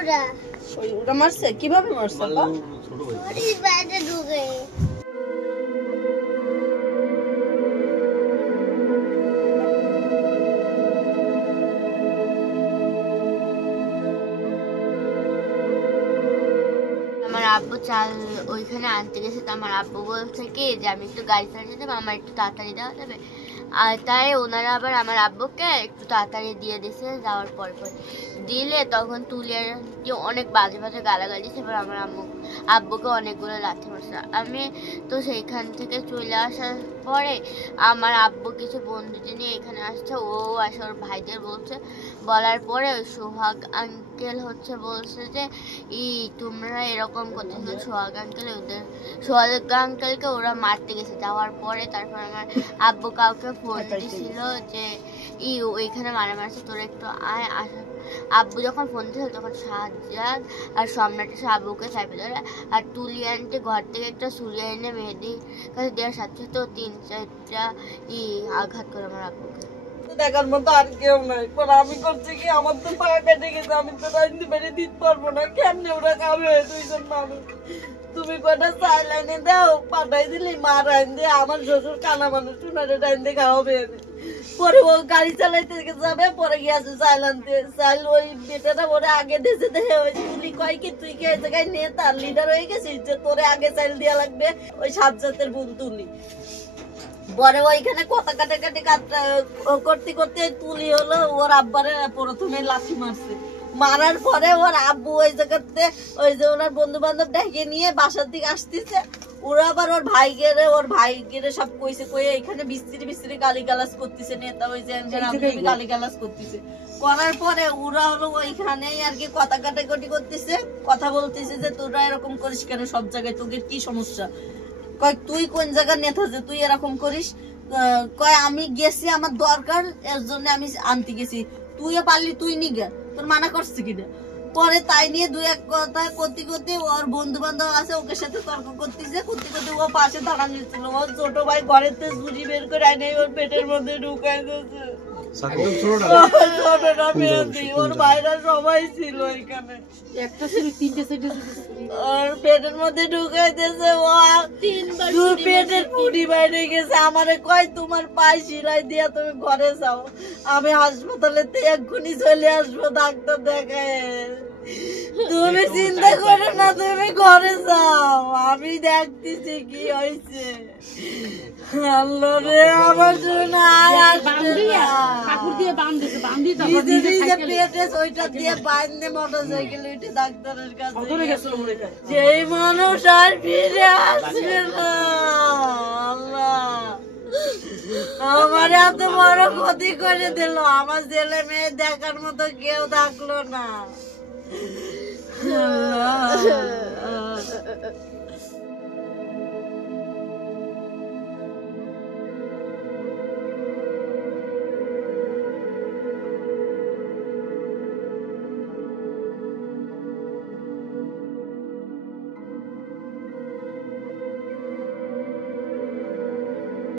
ওরা মারছে কিভাবে মারছে আপা? ওই বাইরে ঢুকে আমার আব্বু চাল ওইখানে আনতে গেছে, তো আমার আব্বু বলছে কি যে আমি একটু গাড়ি চালিয়ে দেবো, আমার একটু তাড়াতাড়ি দেওয়া যাবে। আর তাই ওনারা আবার আমার আব্বুকে একটু তাড়াতাড়ি দিয়ে দিছে। যাওয়ার পর দিলে তখন তুলিয়ার অনেক বাজে বাজে গালাগালি দিচ্ছে। এবার আমার আব্বুকে অনেকগুলো লাথি মারছে। আমি তো সেইখান থেকে চলে আসার পরে আমার আব্বু কিছু বন্ধুদের নিয়ে এখানে আসছে, ও আসে ওর ভাইদের বলছে। বলার পরে ওই সোহাগ আঙ্কেল হচ্ছে বলছে যে তোমরা এরকম করতেছো। সোহাগ আঙ্কেলকে ওরা মারতে গেছে। যাওয়ার পরে তারপর আমার আব্বু কাউকে ফোন দিয়েছিল যে ওইখানে মারামারি, তোরা একটু আয়। আব্বু যখন ফোন দিয়েছিল তখন সাজ্জাদ আর সম্রাট এসে আব্বুকে চাপে ধরে, আর তুলি আনতে ঘর থেকে একটা সুরিয়া এনে মেহেদির কাছে দেওয়ার সাথে তো 3-4টা আঘাত করে আমার আব্বুকে। দেখার মতো আর কেউ নাই। আমি করছি কি, আমার তো পা কেটে গেছে, আমি তো রাইতে বেড়ে দিতে পারবো না। কেমনে ওরা খাবে দুইজন মানুষ? তুমি কটা চাল এনে দাও, পাঠাই দিলি মা রাইন দিয়ে। আমার শ্বশুর কানা মানুষ, ওনারে রাইন দিয়ে খাওয়াবে। পরে ও গাড়ি চালাইতে যাবে, পরে গিয়েছে চাল আনতে। চাল ওই বেটাটা ওরে আগে দিয়েছে, দেখে ওই তুলি কয় কি তুই কি ওই জায়গায় নিয়ে তার লিডার হয়ে গেছিস যে তোরে আগে চাল দেওয়া লাগবে? ওই সাজ্জাদের বোন তুলি। পরে ওইখানে কথা কাটাকাটি করতে করতে তুলি হলো ওর আব্বারে প্রথমে লাথি মারছে। মারার পরে ওর আব্বু ওই জায়গাতে ওই যে ওনার বন্ধু বান্ধব ডেকে নিয়ে বাসার দিকে আসতেছে। ওরা আবার ওর ভাইগেরে সব কইছে, কয়ে এখানে বিস্ত্রি গালিগালাজ করতেছে, নেতা ওই যে গালিগালাজ করতেছে। করার পরে ওরা হলো ওইখানেই আর কি কথা কাটাকাটি করতেছে, কথা বলতেছে যে তোরা এরকম করিস কেন সব জায়গায়, তোদের কি সমস্যা? কয় তুই কোন জায়গার নেতা যে তুই এরকম করিস? কয় আমি গেছি, আমার দরকার, এর জন্য আমি আনতে গেছি। তুইও পারলি, তুই নিগে, তোর মানা করছে কিনা? পরে তাই নিয়ে দুই এক কথা করতে করতে ওর বন্ধু বান্ধব আছে, ওকে সাথে তর্ক করতেছে। করতে করতে ও পাশে দাঁড়ানো ছিল। ওর ছোট ভাই ঘরের থেকে ছুরি বের করে আনে ওর পেটের মধ্যে ঢুকাই দিয়েছে। ওর ভাইরা সবাই ছিল এখানে, একটা ছুরি 3টে সাইডে ওর পেটের মধ্যে ঢুকাই দিয়েছে। ও 3বার পেটের পুরি বাইরে গেছে। আমারে কয় তোমার পায়ে শিরাই দিয়া তুমি ঘরে যাও, আমি হাসপাতালে এক্ষুনি চলে আসবো ডাক্তার দেখায়। তুমি চিন্তা করো না, তুমি ঘরে যাও, আমি দেখতেছি কি হয়েছে। আল্লাহ রে, আমার জন্য আর আসবে না। ওইটা দিয়ে বাঁধে মোটরসাইকেল উঠে ডাক্তারের কাছে। সেই মানুষ আর ফিরে আসবে না। আল্লাহ আমার এত বড় ক্ষতি করে দিল, আমার ছেলে মেয়ে দেখার মতো কেউ থাকলো না।